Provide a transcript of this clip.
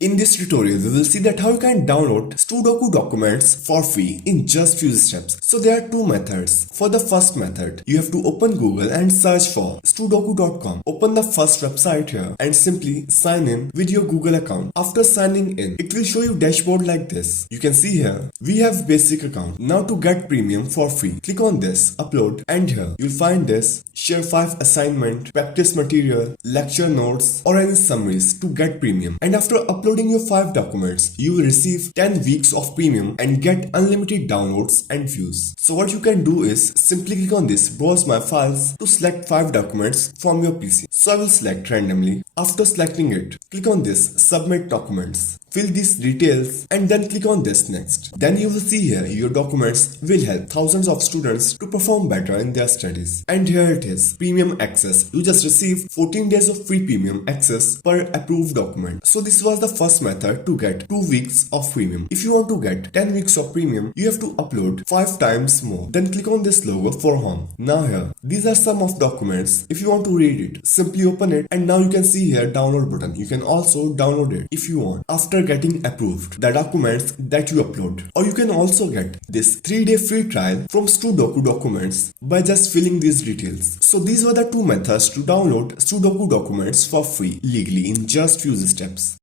In this tutorial, we will see that how you can download Studocu documents for free in just few steps. So there are two methods. For the first method, you have to open Google and search for studocu.com. Open the first website here and simply sign in with your Google account. After signing in, it will show you dashboard like this. You can see here, we have basic account. Now to get premium for free, click on this, upload, and here you'll find this, share 5 assignment, practice material, lecture notes, or any summaries to get premium. And after uploading your 5 documents, you will receive 10 weeks of premium and get unlimited downloads and views. So what you can do is simply click on this browse my files to select 5 documents from your PC. So I will select randomly. After selecting it, click on this submit documents. Fill these details and then click on this next. Then you will see here your documents will help thousands of students to perform better in their studies. And here it is, premium access. You just received 14 days of free premium access per approved document. So this was the first method to get 2 weeks of premium. If you want to get 10 weeks of premium, you have to upload 5 times more. Then click on this logo for home. Now here, these are some of documents. If you want to read it, simply open it and now you can see here download button. You can also download it if you want. After getting approved the documents that you upload, or you can also get this 3-day free trial from Studocu documents by just filling these details. So these were the two methods to download Studocu documents for free legally in just few steps.